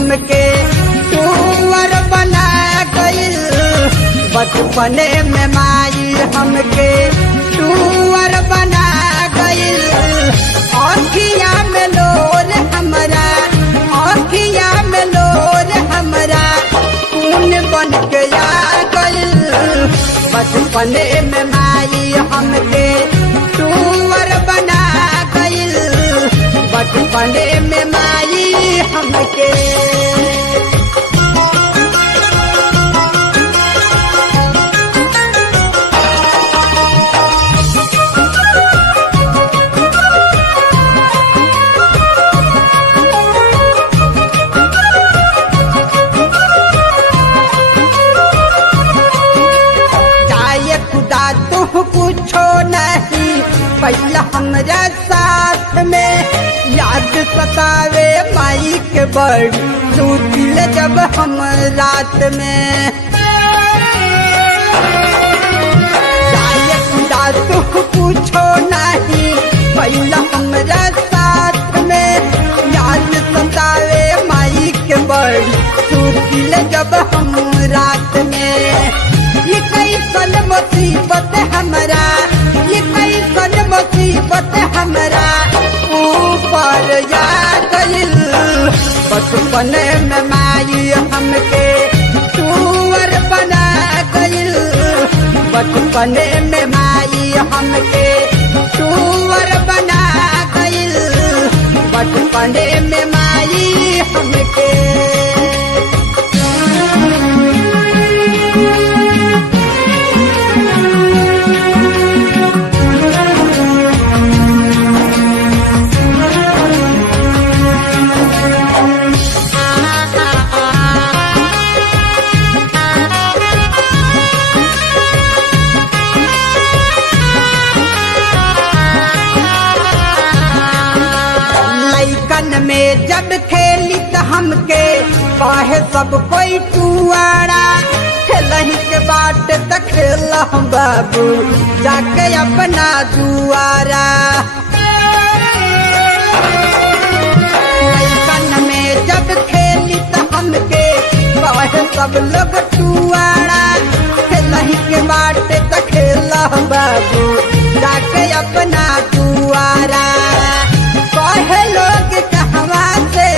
हमके टूअर बना गइल। बचपने में माई हमके टूअर बना गइल। आँखिया में लोर हमरा, आँखिया में लोर हमरा खून बन के आ गइल। बचपने में माई हमके टूअर बना गइल। बचपने में माई हमके कुछो नहीं पहला हमरा साथ में। याद सतावे माई के बड़ी सुतिल जब हम रात में। तू कुछो नहीं पहला हमरा साथ में। याद सतावे माई के बड़ी सुतिल जब हम रात में। ये कैसन मुसीबत हमरा, ये कैसन मुसीबत हमरा ऊपर आ गइल। बचपने में माई हमके टूअर बना गइल। बचपने में माई हमके टूअर बना गइल। बचपने में माई हमके में जब खेली तो हमके कहे सब कोई टुआड़ा। खेलही के बाट त खेल बाबू जाके अपना दुआरा। में जब खेली तो हमके कहे सब लोग टुआड़ा। खेलही के बाट त खेल बाबू जाके अपना दुआरा। कहे लोग कहवा से,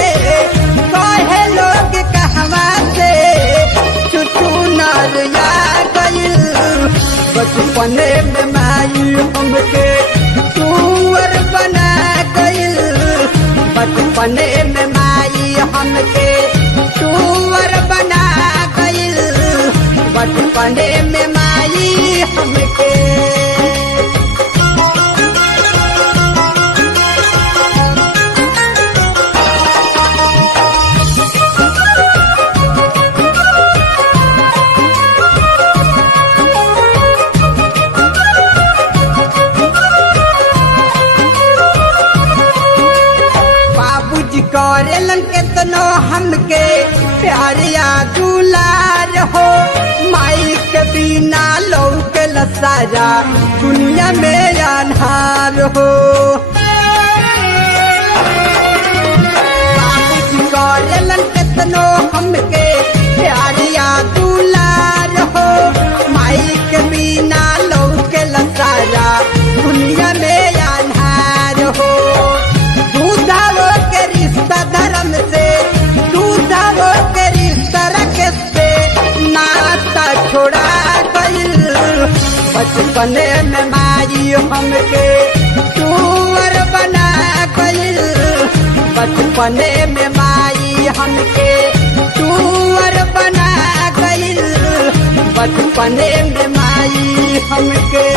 कहे लोग कहवा से छुटू नरिया गइल। बचपने में माई हमके टूअर बना गइल। बचपने में माई हमके टूअर बना गइल। बचपने में माई हमके करेलन केतनो हमके प्यारिया दुलार हो। माई के बिना लौके सारा दुनिया में अन्हार हो। बाबूजी करेलन केतनो हमके प्यारिया दुलार हो। माई के बिना लौके सारा दुनिया में अन्हार हो। दूधारो के रिश्ता धर्म से, दूधारो के रिश्ता रकेश से नाता छोड़ा गइल। बचपने में माई हमके टूअर बना गइल। बचपने में माई हमके टूअर बना गइल। बचपने में माई हमके